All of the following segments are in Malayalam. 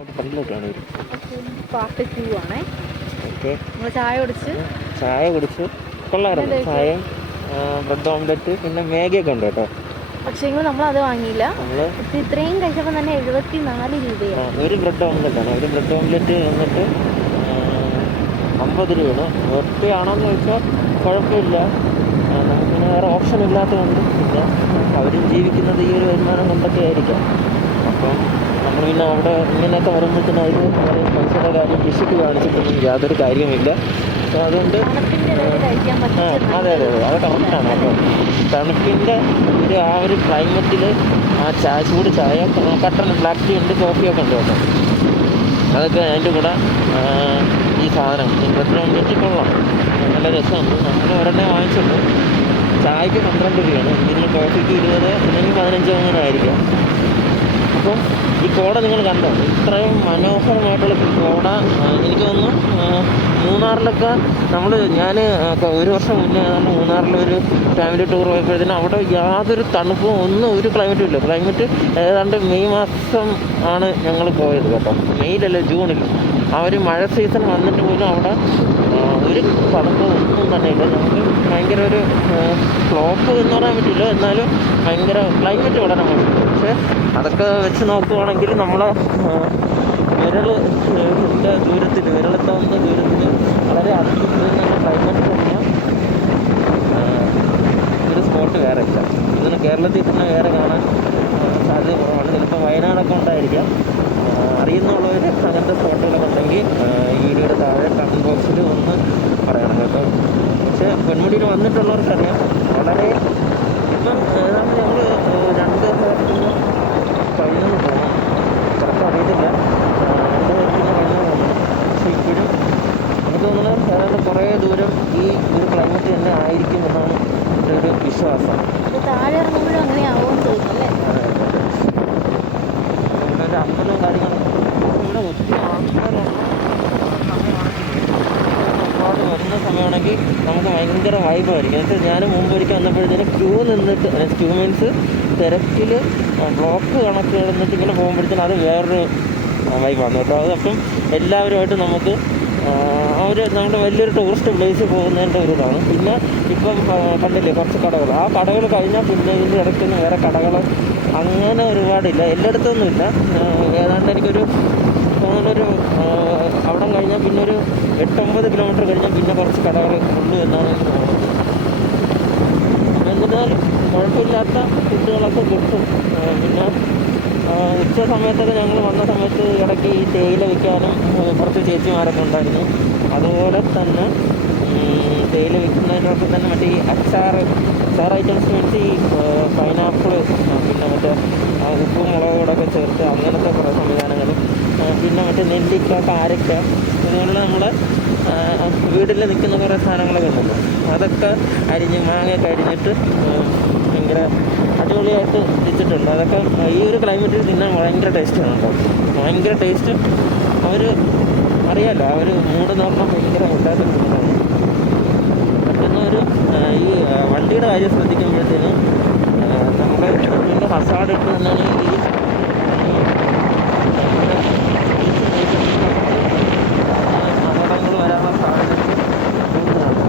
പള്ളിയിലോട്ടാണ് വരും. പാർട്ട് 2 ആണേ. ഓക്കെ, നമ്മൾ ചായ കുടിച്ച് കൊള്ളായിരുന്നു. ചായയും ബ്രെഡ് ഓംലെറ്റ് പിന്നെ മാഗിയൊക്കെ ഉണ്ട് കേട്ടോ. പക്ഷേ നമ്മളത് വാങ്ങിയില്ല. ഇത്രയും കഴിച്ചപ്പോൾ തന്നെ 74 രൂപയാണ് ഒരു ബ്രെഡ് ഓംലെറ്റാണ്. ഒരു ബ്രെഡ് ഓംലെറ്റ് വന്നിട്ട് 50 രൂപയാണ്. ഒറ്റയാണോന്ന് ചോദിച്ചാൽ കുഴപ്പമില്ല. നമുക്കിങ്ങനെ വേറെ ഓപ്ഷൻ ഇല്ലാത്തതുകൊണ്ട് പിന്നെ അവരും ജീവിക്കുന്നത് ഈ ഒരു വരുമാനം കൊണ്ടൊക്കെ ആയിരിക്കാം. അപ്പം നമ്മൾ പിന്നെ അവിടെ ഇങ്ങനെയൊക്കെ വരുമ്പോഴത്തേനും അതിൽ പൈസയുടെ കാര്യം വിശിട്ട് കാണിച്ചിട്ടൊന്നും യാതൊരു കാര്യമില്ല. അപ്പോൾ അതുകൊണ്ട് അതെ അത് കറക്റ്റാണ്. അപ്പോൾ തണുപ്പിൻ്റെ ആ ഒരു ക്ലൈമറ്റിൽ ആ ചൂട് ചായ, കട്ടൻ ബ്ലാക്ക് ടീ ഉണ്ട്, കോഫിയൊക്കെ ഉണ്ട് കേട്ടോ. അതൊക്കെ അതിൻ്റെ കൂടെ ഈ സാധനം ബ്രെഡ് ഓംലെറ്റ് കൊള്ളാം, നല്ല രസമുണ്ട്. നമ്മൾ ഒരെണ്ണേ വാങ്ങിച്ചുള്ളൂ. ചായക്ക് 12 രൂപയാണ്, ഇതിന് കോഫിക്ക് 20 അല്ലെങ്കിൽ 15 അങ്ങനെ ആയിരിക്കാം. അപ്പം ഈ കോട നിങ്ങൾ കണ്ടോ? ഇത്രയും മനോഹരമായിട്ടുള്ള കോട എനിക്ക് തോന്നുന്നു മൂന്നാറിലൊക്കെ ഞാൻ ഒരു വർഷം മുന്നേ മൂന്നാറിലൊരു ഫാമിലി ടൂർ പോയപ്പോഴത്തേനും അവിടെ യാതൊരു തണുപ്പും ഒരു ക്ലൈമറ്റും ഇല്ല. ക്ലൈമറ്റ് ഏതാണ്ട് മെയ് മാസം ആണ് ഞങ്ങൾ പോയത് കേട്ടോ. മെയ്യിലല്ല, ജൂണിൽ. ആ ഒരു മഴ സീസൺ വന്നിട്ട് പോലും അവിടെ ഒരു തണുപ്പ് ഒന്നും തന്നെ ഇല്ല. നമുക്ക് ഭയങ്കര ഒരു ഫ്ലോപ്പ് എന്ന് പറയാൻ പറ്റില്ല, എന്നാലും ഭയങ്കര ക്ലൈമറ്റ് വളരെ മോശം. പക്ഷേ അതൊക്കെ വെച്ച് നോക്കുവാണെങ്കിൽ നമ്മളെ വിരളെത്താവുന്ന ദൂരത്തിൽ വളരെ അടുത്ത് ക്ലൈമറ്റ് തന്നെ ഒരു സ്പോട്ട് വേറെ ഇല്ല. ഇതിന് കേരളത്തിൽ തന്നെ വേറെ കാണാൻ സാധ്യത കുറവാണ്. ചിലപ്പോൾ വയനാടൊക്കെ ഉണ്ടായിരിക്കാം. അറിയുന്നുള്ളവർ അങ്ങനത്തെ സ്പോട്ടുകളൊക്കെ ഉണ്ടെങ്കിൽ ഈ വീഡിയോയുടെ താഴെ കമൻറ്റ് ബോക്സിൽ ഒന്ന് പറയണം കേട്ടോ. പക്ഷേ പൊന്മുടിയിൽ വന്നിട്ടുള്ളവർക്കറിയാം, വളരെ ഇപ്പം ഏതാണ്ട് ഞങ്ങൾ 2 ദിവസത്തിന് കഴിഞ്ഞെന്ന് തോന്നുന്നു, കറക്റ്റ് അറിയത്തില്ല, 2 ദിവസത്തിന് കഴിഞ്ഞെന്ന് തോന്നുന്നു. പക്ഷേ ഇപ്പോഴും എനിക്ക് തോന്നുന്നത് ഏതാണ്ട് കുറേ ദൂരം ഈ ഒരു ക്ലൈമറ്റ് തന്നെ ആയിരിക്കും എന്നാണ് എൻ്റെ ഒരു വിശ്വാസം. താഴെ ഇറങ്ങുമ്പോഴും അങ്ങനെ ആവുമെന്ന് തോന്നുന്നു. ഇവിടെ ഒരു അമ്പലവും കാര്യങ്ങളും ഇവിടെ ഒത്തിരി ആൾക്കാരുള്ള ഒരുപാട് വരുന്ന സമയമാണെങ്കിൽ നമുക്ക് ഭയങ്കര വൈബായിരിക്കും. എന്നുവെച്ചാൽ ഞാൻ മുമ്പ് ഒരിക്കൽ വന്നപ്പോഴത്തേനും ക്യൂ മീൻസ് തിരക്കിൽ ബ്ലോക്ക് കണക്ക് കിടന്നിട്ട് ഇങ്ങനെ പോകുമ്പോഴത്തേനും അത് വേറൊരു വൈബാണ് കേട്ടോ. അത് അപ്പം എല്ലാവരുമായിട്ട് നമുക്ക് നമ്മുടെ വലിയൊരു ടൂറിസ്റ്റ് പ്ലേസിൽ പോകുന്നതിൻ്റെ ഒരു ഇതാണ്. പിന്നെ ഇപ്പം കണ്ടില്ലേ കുറച്ച് കടകൾ, ആ കടകൾ കഴിഞ്ഞാൽ പിന്നെ ഇതിൻ്റെ ഇടയ്ക്കൊന്നും വേറെ കടകൾ അങ്ങനെ ഒരുപാടില്ല, എല്ലായിടത്തൊന്നും ഇല്ല. ഏതാണ്ട് എനിക്കൊരു തോന്നുന്നൊരു അവിടം കഴിഞ്ഞാൽ പിന്നെ ഒരു 8-9 കിലോമീറ്റർ കഴിഞ്ഞാൽ പിന്നെ കുറച്ച് കടകൾ ഉള്ളൂ എന്നാണ് എനിക്ക് തോന്നുന്നത്. എന്നിരുന്നാലും കുഴപ്പമില്ലാത്ത ഫുഡുകളൊക്കെ കിട്ടും. പിന്നെ ഉച്ച സമയത്തൊക്കെ ഞങ്ങൾ വന്ന സമയത്ത് ഇടയ്ക്ക് ഈ തേയില വിൽക്കാനും കുറച്ച് ചേച്ചിമാരൊക്കെ ഉണ്ടായിരുന്നു. അതുപോലെ തന്നെ തേയില വിൽക്കുന്നതിനൊക്കെ തന്നെ മറ്റേ ഈ അച്ചാർ ഐറ്റംസ് മീൻസ് ഈ പൈനാപ്പിൾ, പിന്നെ മറ്റേ ഉപ്പും മുളകോടൊക്കെ ചേർത്ത് അങ്ങനത്തെ കുറേ സംവിധാനങ്ങളും, പിന്നെ മറ്റേ നെല്ലിക്ക, കാരക്ക, അതുപോലെ നമ്മുടെ വീട്ടിൽ നിൽക്കുന്ന കുറേ സാധനങ്ങളൊക്കെ ഉണ്ടല്ലോ, അതൊക്കെ മാങ്ങയൊക്കെ അരിഞ്ഞിട്ട് ഭയങ്കര അടിപൊളിയായിട്ട് വെച്ചിട്ടുണ്ട്. അതൊക്കെ ഈ ഒരു ക്ലൈമറ്റിൽ തിന്നാൻ ഭയങ്കര ടേസ്റ്റാണ് കേട്ടോ, ഭയങ്കര ടേസ്റ്റ്. അവർ അറിയാമല്ലോ, അവർ മൂട് നോക്കാൻ ഭയങ്കര ഇല്ലാത്ത മൂടാണ്. മറ്റൊന്നൊരു ഈ വണ്ടിയുടെ കാര്യം ശ്രദ്ധിക്കുമ്പോഴത്തേനും നമ്മുടെ പിന്നെ ഫസാഡ് ഇട്ട് തന്നെയാണ് ഈ അപകടങ്ങൾ വരാനുള്ള സാധ്യത കൂടുതലാണ്.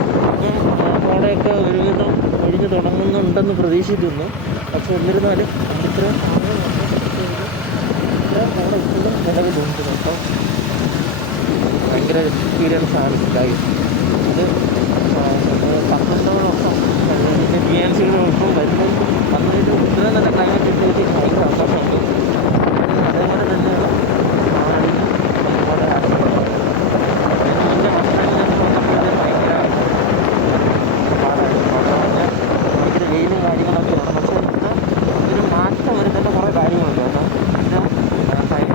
അപ്പം അവിടെയൊക്കെ ഒരുവിധം ഒഴിഞ്ഞു തുടങ്ങുന്നുണ്ടെന്ന് പ്രതീക്ഷിക്കുന്നു. പക്ഷെ എന്നിരുന്നാലും ഇത്രയും അവിടെ ഇപ്പോഴും നിലവിലുണ്ട്. അപ്പം ഭയങ്കര എക്സ്പീരിയൻസ് ആണ് ഉണ്ടായി. അത് 12 പിന്നെ GNCകളൊപ്പം വരുമ്പോൾ വന്നിട്ട് ഇത്രയും നല്ല ക്ലൈമറ്റ് ഇട്ടിട്ട് ഭയങ്കര സന്തോഷമുണ്ട്. അതേപോലെ തന്നെയാണ് ഒരുപാട് എൻ്റെ ഭക്ഷണം ഞാൻ തോന്നുമ്പോഴത്തേക്കും ഭയങ്കര പാടായിരുന്നു. അവിടെ പറഞ്ഞാൽ ഭയങ്കര വെയിലും കാര്യങ്ങളൊക്കെയാണ്. പക്ഷേ ഇന്ന് ഒരു മാറ്റം വരുത്തേണ്ട കുറേ കാര്യങ്ങളുണ്ട് കേട്ടോ. പിന്നെ സൈഡ്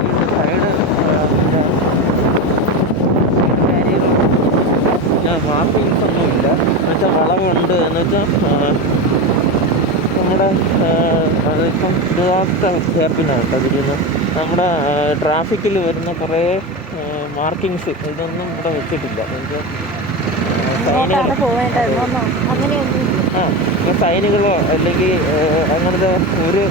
മാർക്കിങ്സ് ഒന്നുമില്ല. എന്നുവെച്ചാൽ വളവുണ്ട്, എന്നുവെച്ചാൽ നമ്മുടെ അതിപ്പം ഡിസാസ്റ്റർ ഹെയർപിന്നാണ് കേട്ടോ തിരിയുന്നത്. നമ്മുടെ ട്രാഫിക്കിൽ വരുന്ന കുറേ മാർക്കിങ്സ് ഇതൊന്നും ഇവിടെ വെച്ചിട്ടില്ല. സൈനുകളോ അല്ലെങ്കിൽ അങ്ങനത്തെ ഒരു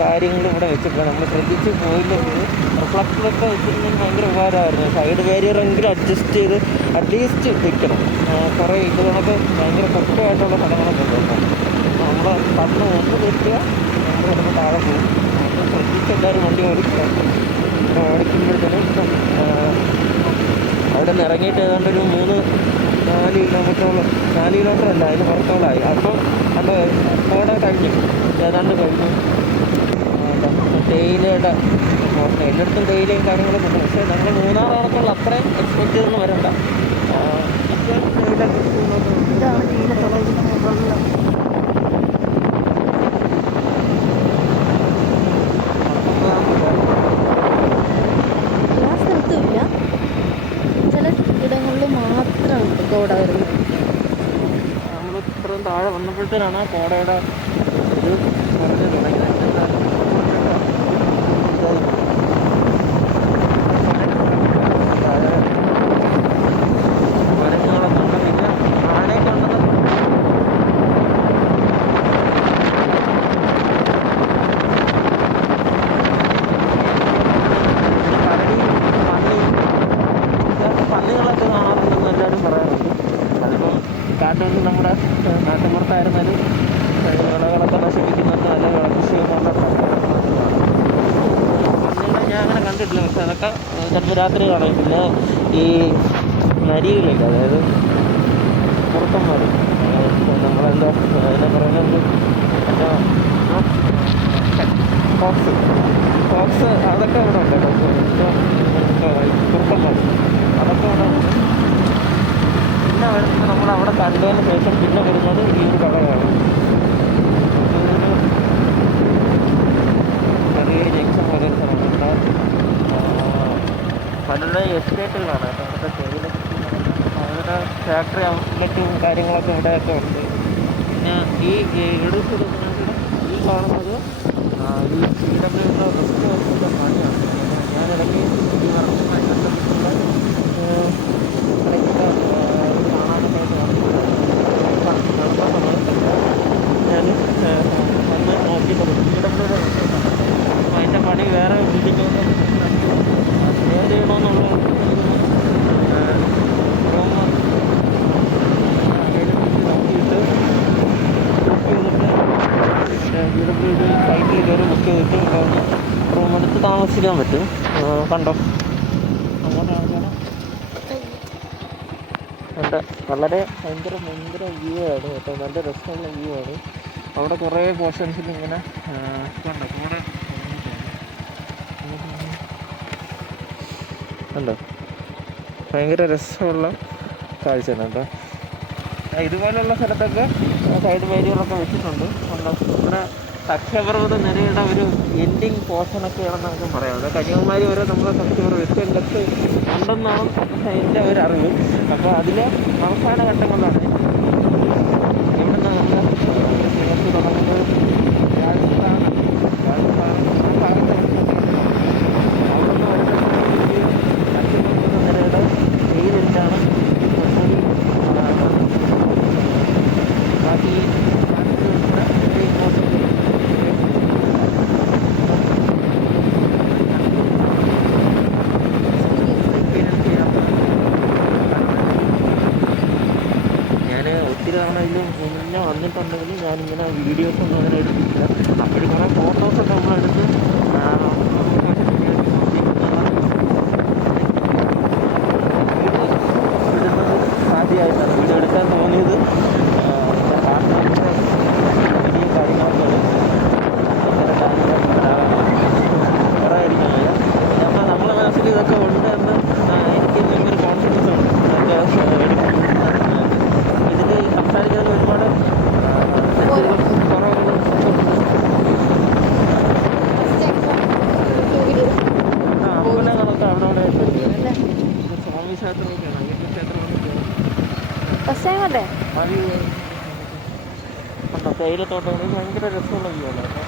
കാര്യങ്ങളും ഇവിടെ വെച്ചിട്ടുണ്ട്. നമ്മൾ ശ്രദ്ധിച്ച് പോയില്ലെങ്കിൽ റിഫ്ലക്ടറൊക്കെ വെച്ചിട്ടുണ്ടെങ്കിൽ ഭയങ്കര ഉപകാരമായിരുന്നു. സൈഡ് ബാരിയറെങ്കിലും അഡ്ജസ്റ്റ് ചെയ്ത് അറ്റ്ലീസ്റ്റ് വെക്കണം. കുറേ ഇതുകളൊക്കെ ഭയങ്കര കൃത്യമായിട്ടുള്ള സ്ഥലങ്ങളൊക്കെ ഉണ്ട്. അപ്പോൾ നമ്മൾ കണ്ണ് ഒന്ന് തെറ്റുക നമ്മൾ ചിലപ്പോൾ താഴെ പോകും. അത് ശ്രദ്ധിച്ച് എല്ലാവരും വണ്ടി ഓടിക്കുക. ഓടിക്കുമ്പോഴത്തേനും അവിടെ നിന്ന് ഇറങ്ങിയിട്ട് ഏതാണ്ട് ഒരു 4 കിലോമീറ്ററോളം, 4 കിലോമീറ്റർ അല്ല അതിന് പുറത്തോളമായി. അപ്പം അത് കോട കഴിഞ്ഞു, ഏതാണ്ട് കഴിഞ്ഞു. തേയിലയുടെ പോർഷൻ എല്ലായിടത്തും തേയിലയും കാര്യങ്ങളൊക്കെ ഉണ്ട്. പക്ഷേ ഞങ്ങൾ മൂന്നാറാണത്തുള്ള അത്രയും എക്സ്പെക്ട് ചെയ്തൊന്നും വരണ്ട. ഇപ്പം തേയില കോട വരുന്നത്. നമ്മൾ ഇത്രയും താഴെ വന്നപ്പോഴത്തേനാണ് ആ കോടയുടെ ഇത് കുറഞ്ഞ് തുടങ്ങിയത്. മരങ്ങളൊക്കെ ഉണ്ട്. പിന്നെ ആനയൊക്കെ ഉണ്ടെന്ന് പന്നികളൊക്കെ കാണാറുണ്ടെന്ന് എല്ലാവരും പറയാറുണ്ട്. അതിപ്പം കാട്ടുകൊണ്ട് നമ്മുടെ നാട്ടുമ്പുറത്തായിരുന്നാലും വിളകളൊക്കെ നശിപ്പിക്കുന്നുണ്ട്, നല്ല വിളകൃഷിയൊക്കെ പന്നികളെ ഞാൻ അങ്ങനെ കണ്ടിട്ടില്ല. പക്ഷെ അതൊക്കെ ചിലപ്പോൾ രാത്രി കാണും. പിന്നെ ഈ നരികളില്ല, അതായത് കുറുക്കന്മാർ, നമ്മളെന്താ അതിനെ പറയുന്നത്, ഫോക്സ് അതൊക്കെ ഇവിടെ ഉണ്ട് കേട്ടോ. കുറുക്കന്മാർ അതൊക്കെ ഇവിടെ ഉണ്ട്. പിന്നെ വരുന്നത് നമ്മളവിടെ കണ്ടതിന് ശേഷം പിന്നെ വരുന്നത് ഈ ഒരു കടയാണ്. ചെറിയ ജംഗ്ഷൻ പോലെ ഒരു സ്ഥലമുണ്ട്. പലരുടെ എസ്റ്റേറ്റുകളാണ് കേട്ടോ. അവിടുത്തെ തേയില അവരുടെ ഫാക്ടറി ഔട്ട്ലെറ്റും കാര്യങ്ങളൊക്കെ ഇവിടെയൊക്കെ ഉണ്ട്. പിന്നെ ഈ ഇടുക്കി ഈ കാണുന്നത് ഈ CWയുടെ റിസ്ക് വർക്കിൻ്റെ പണിയാണ്. ഞാനിടയ്ക്ക് ഈ വർക്കുമായി ബന്ധപ്പെട്ടുള്ള ഇടയ്ക്കൊക്കെ കാണാനൊക്കെ നടന്ന സമയത്തൊക്കെ ഞാൻ വന്ന് നോക്കിയിട്ടുണ്ട്. CWയുടെ അപ്പോൾ അതിൻ്റെ പണി വേറെ ബിൽഡിങ്ങൊക്കെ സ്റ്റേ ചെയ്യണമെന്നുള്ള റൂം നോക്കിയിട്ട് CWയുടെ സൈറ്റിൽ കയറി ബുക്ക് ചെയ്തിട്ട് റൂം എടുത്ത് താമസിക്കാൻ പറ്റും. കണ്ടോ അങ്ങോട്ട് ആൾക്കാരെ ഉണ്ട്. വളരെ ഭയങ്കര വ്യൂ ആണ് കേട്ടോ. നല്ല രസമുള്ള വ്യൂ ആണ്. അവിടെ കുറേ പോർഷൻസിൽ ഇങ്ങനെ കണ്ടോ കൂടെ കണ്ടോ ഭയങ്കര രസമുള്ള കാഴ്ചയാണ് കേട്ടോ. ഇതുപോലുള്ള സ്ഥലത്തൊക്കെ സൈഡ് ബാരിയറൊക്കെ വെച്ചിട്ടുണ്ട്. കണ്ടോ ഇവിടെ സഖ്യപർവ്വത നിരയുടെ ഒരു എൻഡിങ് പോർഷനൊക്കെയാണെന്ന് നമുക്ക് പറയാം. അത് കന്യാകുമാരി വരെ നമ്മളെ സഖ്യപർവ്വം 8 ഉണ്ടെന്നാണ് എൻ്റെ ഒരു അറിവ്. അപ്പോൾ അതിലെ അവസാന ഘട്ടങ്ങളിലാണ് ഇവിടെ നിന്ന് നമ്മൾ കിഴക്ക് തുടങ്ങുന്നത്. രാജസ്ഥാൻ ആ ഭാഗത്ത് അവിടെ നിന്ന് വരുന്ന സഖ്യപർവ്വത നിരയുടെ വെയിലിട്ടാണ് ബാക്കി ഒത്തിരി തവണ ഇതിൽ മുന്നേ വന്നിട്ടുണ്ടെങ്കിലും ഞാനിങ്ങനെ വീഡിയോസൊന്നും അങ്ങനെ എടുത്തിട്ടില്ല. അപ്പോഴും കുറേ ഫോട്ടോസൊക്കെ നമ്മളെടുത്ത് ഇടുന്നത് ആദ്യമായിട്ടാണ്. വീഡിയോ എടുക്കാൻ തോന്നിയത് വലിയ കാര്യങ്ങളൊക്കെയാണ്. കുറേ ആയിരിക്കും അപ്പോൾ നമ്മളെ മനസ്സിൽ ഇതൊക്കെ ഉണ്ട് എന്ന് എനിക്ക് ഒരു കോൺഫിഡൻസ് ഉണ്ട്. ഇതിൽ സംസാരിക്കാൻ ഒരുപാട് കുറവുകൾ അമ്പലങ്ങളൊക്കെ അവിടെ സ്വാമി ക്ഷേത്രമൊക്കെയാണ്. അയ്യപ്പ ക്ഷേത്രമൊക്കെ ഉണ്ടോ. തേയിലത്തോട്ടങ്ങൾ ഭയങ്കര രസമുള്ള വ്യൂ ആണ് കേട്ടോ.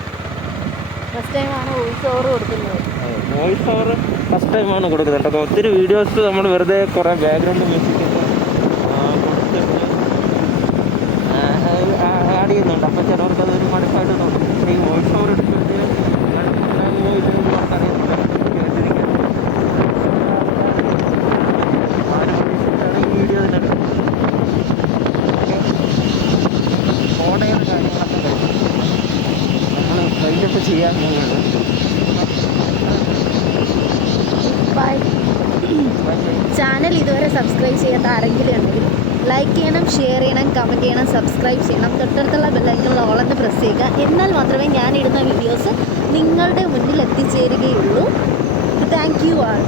വോയിസ് ഓവർ ഫസ്റ്റ് ടൈമാണ് കൊടുക്കുന്നത് കേട്ടോ. ഒത്തിരി വീഡിയോസ് നമ്മൾ വെറുതെ കുറേ ബാക്ക്ഗ്രൗണ്ട് മ്യൂസിക്കൊക്കെ കൊടുത്തിട്ട് ആഡ് ചെയ്യുന്നുണ്ട്. അപ്പോൾ ചിലവർക്ക് അതൊരു മടുപ്പായിട്ട് തോന്നും. ഈ വോയിസ് ഓവർ എടുത്തിട്ട് ചെയ്യാം. ബൈ. ചാനൽ ഇതുവരെ സബ്സ്ക്രൈബ് ചെയ്യാത്ത ആരെങ്കിലും ഉണ്ടെങ്കിൽ ലൈക്ക് ചെയ്യണം, ഷെയർ ചെയ്യണം, കമൻറ്റ് ചെയ്യണം, സബ്സ്ക്രൈബ് ചെയ്യണം. തൊട്ടടുത്തുള്ള ബെല്ലൈക്കണിൽ ഓളെന്ന് പ്രസ് ചെയ്യുക. എന്നാൽ മാത്രമേ ഞാനിടുന്ന വീഡിയോസ് നിങ്ങളുടെ മുന്നിൽ എത്തിച്ചേരുകയുള്ളൂ. Thank you all.